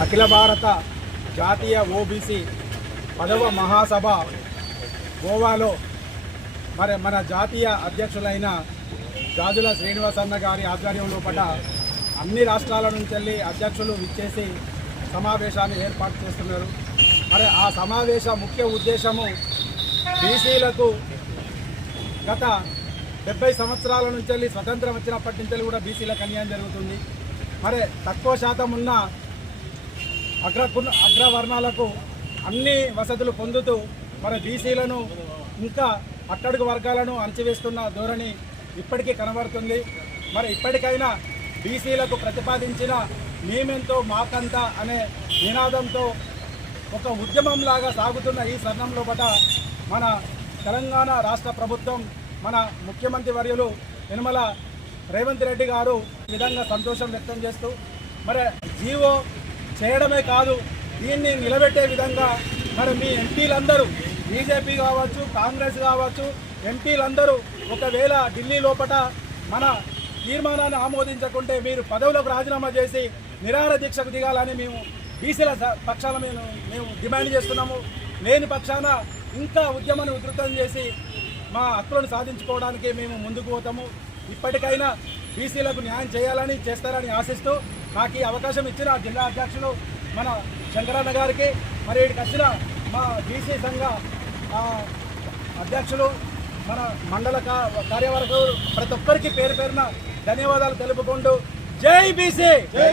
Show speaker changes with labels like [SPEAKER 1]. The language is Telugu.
[SPEAKER 1] అఖిల భారత జాతీయ ఓబీసీ పదవ మహాసభ గోవాలో మరి మన జాతీయ అధ్యక్షులైన జాజుల శ్రీనివాసన్న గారి ఆధ్వర్యంలో పడ్డ అన్ని రాష్ట్రాల నుంచి వెళ్ళి అధ్యక్షులు విచ్చేసి సమావేశాన్ని ఏర్పాటు చేస్తున్నారు. మరి ఆ సమావేశ ముఖ్య ఉద్దేశము బీసీలకు గత డెబ్బై సంవత్సరాల నుంచి వెళ్ళి స్వతంత్రం వచ్చినప్పటి నుంచి కూడా బీసీలకు అన్యాయం జరుగుతుంది. మరి తక్కువ శాతం ఉన్న అగ్ర అగ్రవర్ణాలకు అన్ని వసతులు పొందుతూ మరి బీసీలను ఇంకా అట్టడుగు వర్గాలను అణచివేస్తున్న ధోరణి ఇప్పటికీ కనబడుతుంది. మరి ఇప్పటికైనా బీసీలకు ప్రతిపాదించిన మేమెంతో మాకంత అనే నినాదంతో ఒక ఉద్యమంలాగా సాగుతున్న ఈ సరణంలో పట మన తెలంగాణ రాష్ట్ర ప్రభుత్వం మన ముఖ్యమంత్రి వర్యులు యనమల రేవంత్ రెడ్డి గారు ఈ విధంగా సంతోషం వ్యక్తం చేస్తూ మరి జీవో చేయడమే కాదు దీన్ని నిలబెట్టే విధంగా మరి మీ ఎంపీలందరూ బీజేపీ కావచ్చు కాంగ్రెస్ కావచ్చు ఎంపీలందరూ ఒకవేళ ఢిల్లీ లోపట మన తీర్మానాన్ని ఆమోదించకుంటే మీరు పదవులకు రాజీనామా చేసి నిరాహార దీక్షకు దిగాలని మేము బీసీల స- పక్షాన మేము మేము డిమాండ్ చేస్తున్నాము. లేని పక్షాన ఇంకా ఉద్యమాన్ని ఉధృతం చేసి మా హక్కులను సాధించుకోవడానికి మేము ముందుకు పోతాము. ఇప్పటికైనా బీసీలకు న్యాయం చేయాలని చేస్తారని ఆశిస్తూ నాకు ఈ అవకాశం ఇచ్చిన జిల్లా అధ్యక్షులు మన శంకరన్న గారికి మరి ఇక్కడికి వచ్చిన మా బీసీ సంఘ అధ్యక్షులు మన మండల కా- కార్యవర్గ ప్రతి ఒక్కరికి పేరు పేరున ధన్యవాదాలు తెలుపుకుంటూ జై బీసీ! జై